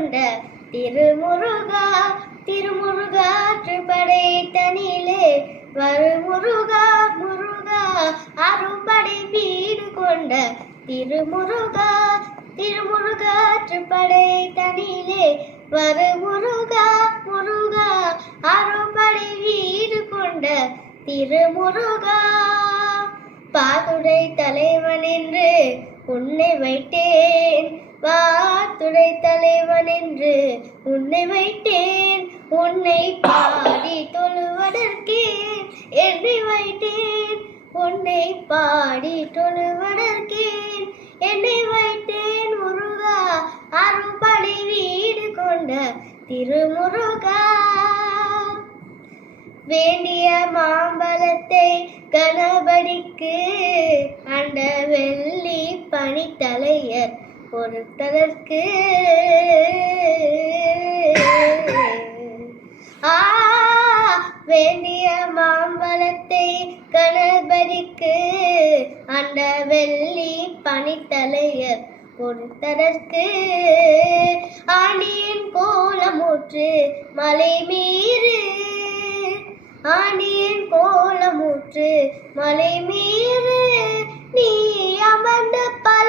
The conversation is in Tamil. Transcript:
கொண்ட திருமுருகா திருமுருகாற்றுப்படை தனிலே வருமுருகா முருகா அரும்படை வீடு கொண்ட திருமுருகா திருமுருகாற்றுப்படை தனிலே வருமுருகா முருகா அரும்படை வீடு கொண்ட திருமுருகா பாதுடை தலைவன் என்று உன்னை வைத்தேன் வாத்துடை தலைவன் என்று உன்னை வைத்தேன் உன்னை பாடி தொழுவதற்கே என்னை வைத்தேன் உன்னை பாடி தொழுவதற்கே என்னை வைத்தேன் முருகா அரும்படை வீடு கொண்ட திருமுருகா வேண்டிய மாம்பழத்தை கணபதிக்கு அந்த வெள்ளி பனித்தலையர் பொறுத்ததற்கு வேண்டிய மாம்பழத்தை கணபதிக்கு அந்த வெள்ளி பனித்தலையர் பொறுத்ததற்கு ஆணியின் கோலமுற்று மலை மீறு ஆணியின் கோலமுற்று மலை மீறு நீ அமர்ந்த பல